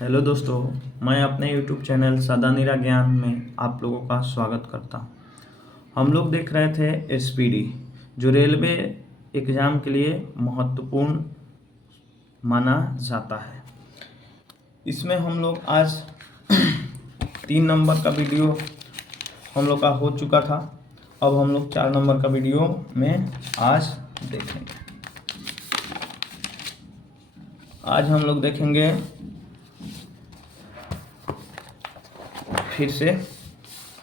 Hello दोस्तों, मैं अपने YouTube चैनल सदा निरा ज्ञान में आप लोगों का स्वागत करता हूं। हम लोग देख रहे थे एसपीडी, जो रेलवे एग्ज़ाम के लिए महत्वपूर्ण माना जाता है। इसमें हम लोग आज 3 नंबर का वीडियो हम लोग का हो चुका था। अब हम लोग 4 नंबर का वीडियो में आज देखेंगे। आज हम लोग देखेंगे फिर से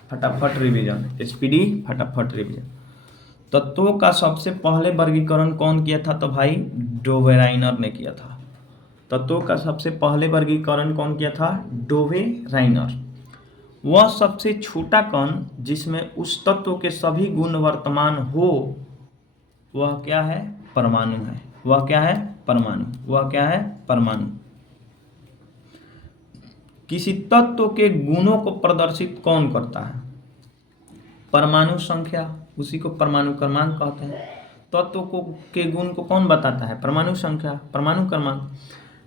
फटाफट रिवीजन, एसपीडी फटाफट रिवीजन। तत्वों का सबसे पहले वर्गीकरण कौन किया था? तो भाई डोवेराइनर ने किया था। तत्वों का सबसे पहले वर्गीकरण कौन किया था? डोवेराइनर। वह सबसे छोटा कण जिसमें उस तत्व के सभी गुण वर्तमान हो, वह क्या है? परमाणु है। वह क्या है? परमाणु। वह क्या है? परमाणु। किसी तत्व के गुणों को प्रदर्शित कौन करता है? परमाणु संख्या, उसी को परमाणु क्रमांक कहते हैं। तत्व को के गुण को कौन बताता है? परमाणु संख्या, परमाणु क्रमांक।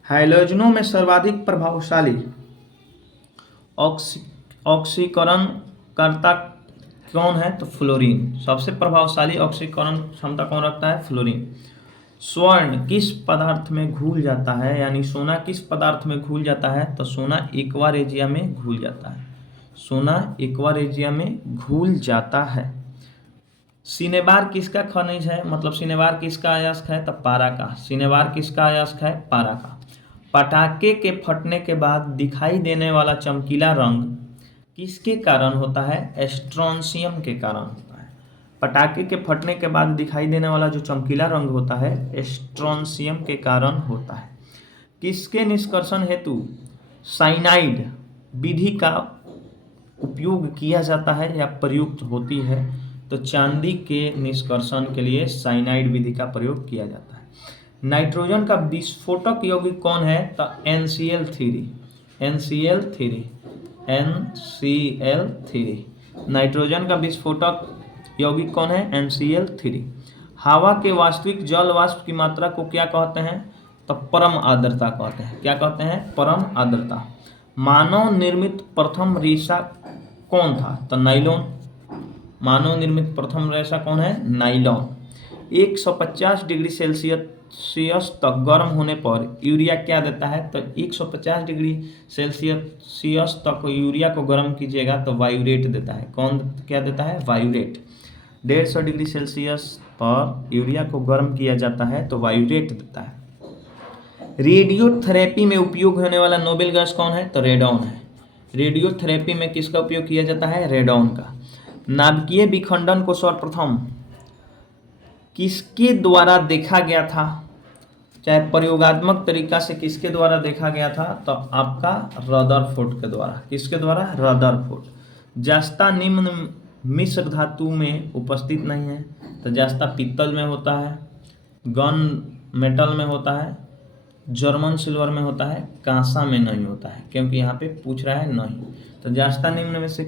हाइड्रोजनों में सर्वाधिक प्रभावशाली ऑक्सीकरण कर्ता कौन है? तो फ्लोरीन। सबसे प्रभावशाली ऑक्सीकरण क्षमता कौन रखता है? फ्लोरीन। स्वर्ण किस पदार्थ में घुल जाता है, यानी सोना किस पदार्थ में घुल जाता है? तो सोना एक्वा रेजिया में घुल जाता है। सोना एक्वा रेजिया में घुल जाता है। सिनेबार किसका खनिज है? मतलब सिनेबार किसका अयस्क है? तो पारा का। सिनेबार किसका अयस्क है? पारा का। पटाखे के फटने के बाद दिखाई देने वाला चमकीला रंग किसके कारण होता है? स्ट्रोंशियम के कारण होता है। पटाखे के फटने के बाद दिखाई देने वाला जो चमकीला रंग होता है, स्ट्रोंशियम के कारण होता है। किसके निष्कर्षण हेतु साइनाइड विधि का उपयोग किया जाता है या प्रयुक्त होती है? तो चांदी के निष्कर्षण के लिए साइनाइड विधि का प्रयोग किया जाता है। नाइट्रोजन का विस्फोटक यौगिक कौन है? तो NCl3। NCl3। NCl3 नाइट्रोजन का विस्फोटक यौगिक कौन है? NCl3। हवा के वास्तविक जल वाष्प की मात्रा को क्या कहते हैं? तो परम आर्द्रता कहते हैं। क्या कहते हैं? परम आर्द्रता। मानव निर्मित प्रथम रेशा कौन था? तो नाइलॉन। मानव निर्मित प्रथम रेशा कौन है? नाइलॉन। 150 डिग्री सेल्सियस तक गर्म होने पर यूरिया क्या देता है? तो 150 डिग्री सेल्सियस तक यूरिया को गर्म कीजिएगा तो वायुरेट देता है। कौन क्या देता है? वायुरेट। 150 डिग्री सेल्सियस पर यूरिया को गर्म किया जाता है तो वायुरेट देता है। रेडियोथेरेपी में उपयोग होने वाला नोबेल गैस कौन है? तो रेडॉन है। रेडियोथेरेपी में किसका उपयोग किया जाता है? रेडॉन का। नाभिकीय विखंडन को सर्वप्रथम किसके द्वारा देखा गया था? चाहे प्रयोगात्मक तरीका से किसके द्वारा देखा गया था? तो आपका रदरफोर्ड के द्वारा। किसके द्वारा? रदरफोर्ड। जास्ता निम्न मिश्र धातु में उपस्थित नहीं है, तो जास्ता पीतल में होता है, गन मेटल में होता है, जर्मन सिल्वर में होता है, कांसा में नहीं होता है, क्योंकि यहाँ पे पूछ रहा है नहीं। तो जास्ता निम्न में से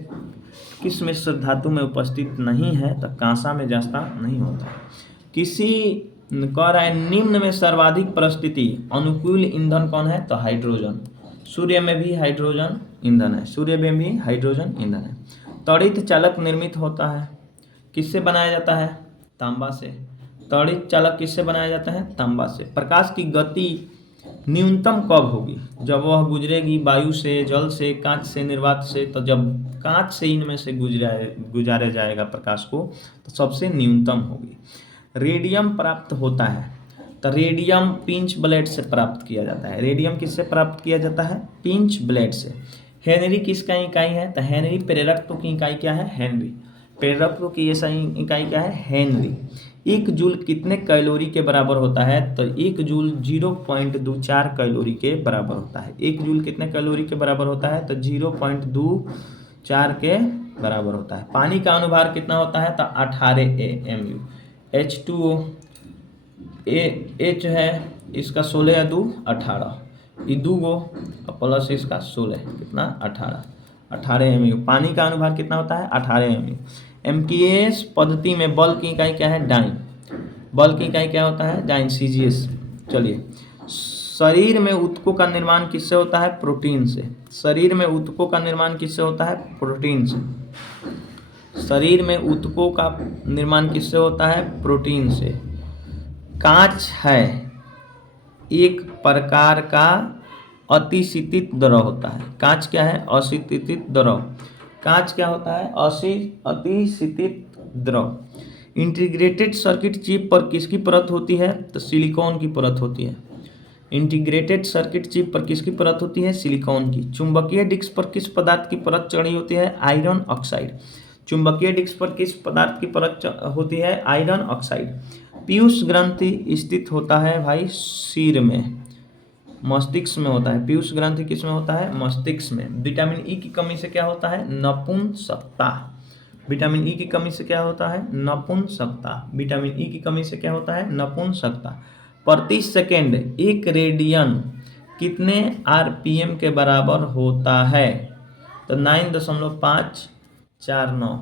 किस मिश्र धातु में उपस्थित नहीं है? तो कांसा में जास्ता नहीं होता है। किसी कह रहा है निम्न में सर्वाधिक परिस्थिति अनुकूल ईंधन कौन है? तो हाइड्रोजन। सूर्य में भी हाइड्रोजन ईंधन है। सूर्य में भी हाइड्रोजन ईंधन है। त्वरित चालक निर्मित होता है, किससे बनाया जाता है? तांबा से। त्वरित चालक किससे बनाया जाता है? तांबा से। प्रकाश की गति न्यूनतम कब होगी? जब वह गुजरेगी वायु से, जल से, कांच से, निर्वात से। तो जब कांच से इनमें से गुजारे जाएगा प्रकाश को तो सबसे न्यूनतम होगी। रेडियम प्राप्त होता है, तो रेडियम पिंच ब्लेड से प्राप्त किया जाता है। रेडियम किससे प्राप्त किया जाता है? पिंच ब्लेड से। हेनरी किसका इकाई है? तो हेनरी प्रेरकत्व की इकाई क्या है? हेनरी। प्रेरकत्व की ये सही इकाई क्या है? हेनरी। 1 जूल कितने कैलोरी के बराबर होता है? तो 1 जूल 0.24 कैलोरी के बराबर होता है। 1 जूल कितने कैलोरी के बराबर होता है? तो 0.24 के बराबर होता है। पानी का अनुभार कितना होता है? तो 18 AMU। H2O H है इसका 16 या 2 18, ये 2 गो प्लस इसका 16 कितना? 18 AMU। पानी का अनुभार कितना होता है? 18 AMU। MKS पद्धति में बल की इकाई क्या है? डाइन। बल की इकाई क्या होता है? डाइन। CGS। चलिए, शरीर में ऊतकों का निर्माण किससे होता है? प्रोटीन से। शरीर में ऊतकों का निर्माण किससे होता है? प्रोटीन से। शरीर में ऊतकों का निर्माण किससे होता है? प्रोटीन से। कांच है एक प्रकार का अतिशीतित द्रव होता है। कांच क्या है? अशीतित द्रव। कांच क्या होता है? अतिशीतित द्रव। इंटीग्रेटेड सर्किट चिप पर किसकी परत होती है? तो सिलिकॉन की परत होती है। इंटीग्रेटेड सर्किट चिप पर किसकी परत होती है? सिलिकॉन की। चुंबकीय डिस्क पर किस पदार्थ की परत चढ़ी होती है? Iron oxide. चुंबकीय डिस्क पर किस पदार्थ की परत होती है? Iron oxide. पीयूष ग्रंथि स्थित होता है भाई सिर में, मस्तिष्क में होता है। पीयूष ग्रंथि किस में होता है? मस्तिष्क में। विटामिन ई की कमी से क्या होता है? नपुंसकता। विटामिन ई की कमी से क्या होता है? नपुंसकता। विटामिन ई की कमी से क्या होता है? नपुंसकता। प्रति सेकेंड एक रेडियन कितने आरपीएम के बराबर होता है? तो 9.549।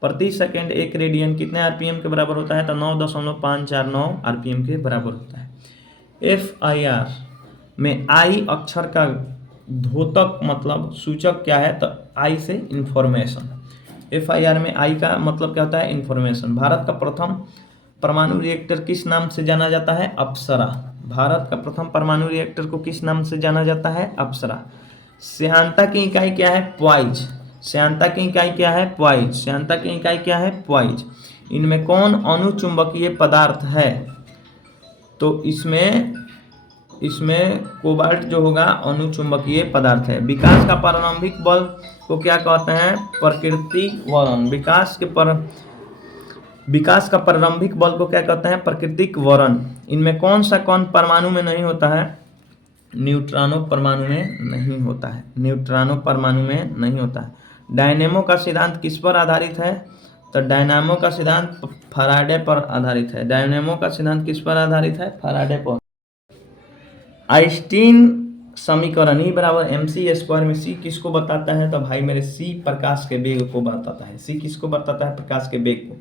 प्रति सेकेंड एक रेडियन कितने आरपीएम के बराबर होता है? तो 9.549 आरपीएम के बराबर होता है। FIR में आई अक्षर का द्योतक मतलब सूचक क्या है? तो आई से इंफॉर्मेशन। FIR में आई का मतलब क्या होता है? इंफॉर्मेशन। भारत का प्रथम परमाणु रिएक्टर किस नाम से जाना जाता है? अप्सरा। भारत का प्रथम परमाणु रिएक्टर को किस नाम से जाना जाता है? अप्सरा। श्यानता की इकाई क्या है? प्वाइज। श्यानता की इकाई क्या है? प्वाइज। श्यानता की इकाई क्या है? प्वाइज। इनमें कौन अणुचुंबकीय पदार्थ है? तो इसमें कोबाल्ट जो होगा अणुचुंबकीय पदार्थ है। विकास का प्रारंभिक बल को क्या कहते हैं? प्राकृतिक त्वरण। विकास का प्रारंभिक बल को क्या कहते हैं? प्राकृतिक त्वरण। इनमें कौन सा कण परमाणु में नहीं होता है? न्यूट्रॉनो परमाणु में नहीं होता है। न्यूट्रॉनो परमाणु में नहीं होता है। डायनेमो का सिद्धांत किस पर आधारित है? तो डायनामो का सिद्धांत फैराडे पर आधारित है। डायनेमो का सिद्धांत किस पर आधारित है? फैराडे पर। आइंस्टीन समीकरण E बराबर mc² में C किसको बताता है? तो भाई मेरे C प्रकाश के वेग को बताता है। C किसको बताता है? प्रकाश के वेग को।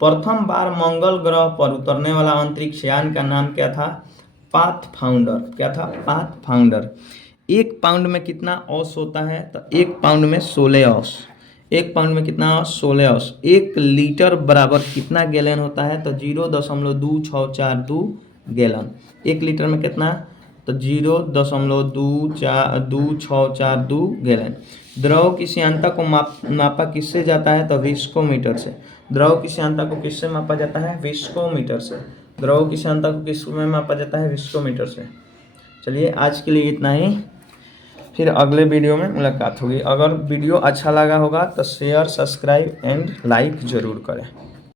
प्रथम बार मंगल ग्रह पर उतरने वाला अंतरिक्ष यान का नाम क्या था? पाथफाउंडर। क्या था? पाथफाउंडर। 1 पाउंड में कितना औंस होता है? तो 1 पाउंड में 16 औंस। 1 पाउंड में कितना औंस? 16 औंस। 1 लीटर बराबर कितना गैलन होता है? तो 0.2642 गैलन। 1 लीटर में कितना? तो 0.2642 गैलन। द्रव की श्यानता को मापा किससे जाता है? तो विस्कोमीटर से। द्रव की श्यानता को किससे मापा जाता है? विस्कोमीटर से। द्रव की श्यानता को किस में मापा जाता है? विस्कोमीटर से। चलिए आज के लिए इतना ही, फिर अगले वीडियो में मुलाकात होगी। अगर वीडियो अच्छा लगा होगा तो शेयर, सब्सक्राइब एंड लाइक ज़रूर करें।